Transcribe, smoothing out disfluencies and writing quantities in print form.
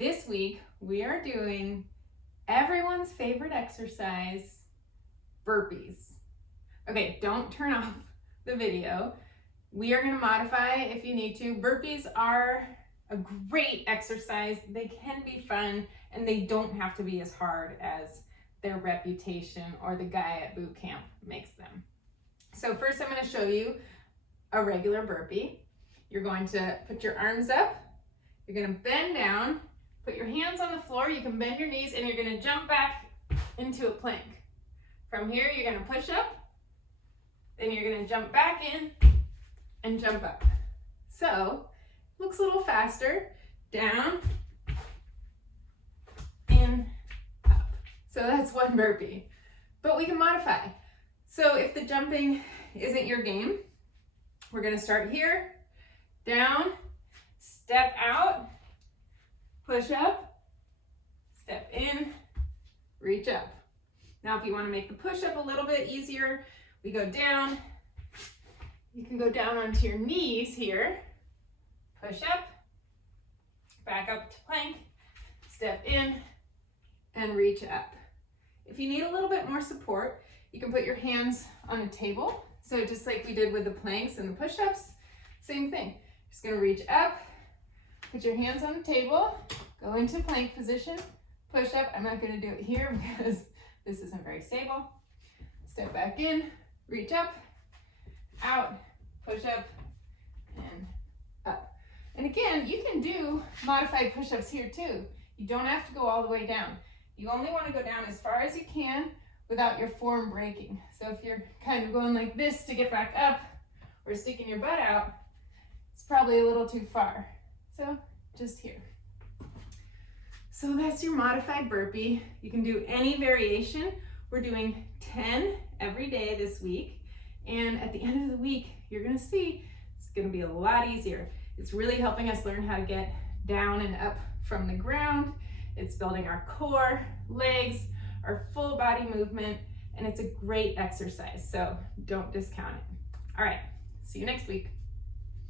This week, we are doing everyone's favorite exercise, burpees. Okay, don't turn off the video. We are gonna modify if you need to. Burpees are a great exercise. They can be fun, and they don't have to be as hard as their reputation or the guy at boot camp makes them. So first I'm gonna show you a regular burpee. You're going to put your arms up, you're gonna bend down, put your hands on the floor, you can bend your knees, and you're gonna jump back into a plank. From here, you're gonna push up, then you're gonna jump back in and jump up. So, looks a little faster. Down, in, up. So that's one burpee. But we can modify. So if the jumping isn't your game, we're gonna start here, down, step out, push up, step in, reach up. Now if you want to make the push up a little bit easier, we go down. You can go down onto your knees here, push up, back up to plank, step in, and reach up. If you need a little bit more support, you can put your hands on a table. So just like we did with the planks and the push-ups, same thing. Just gonna reach up, put your hands on the table, go into plank position, push up. I'm not gonna do it here because this isn't very stable. Step back in, reach up, out, push up, and up. And again, you can do modified push-ups here too. You don't have to go all the way down. You only wanna go down as far as you can without your form breaking. So if you're kind of going like this to get back up or sticking your butt out, it's probably a little too far. So just here. So that's your modified burpee. You can do any variation. We're doing 10 every day this week. And at the end of the week, you're gonna see it's gonna be a lot easier. It's really helping us learn how to get down and up from the ground. It's building our core, legs, our full body movement, and it's a great exercise, so don't discount it. All right, see you next week.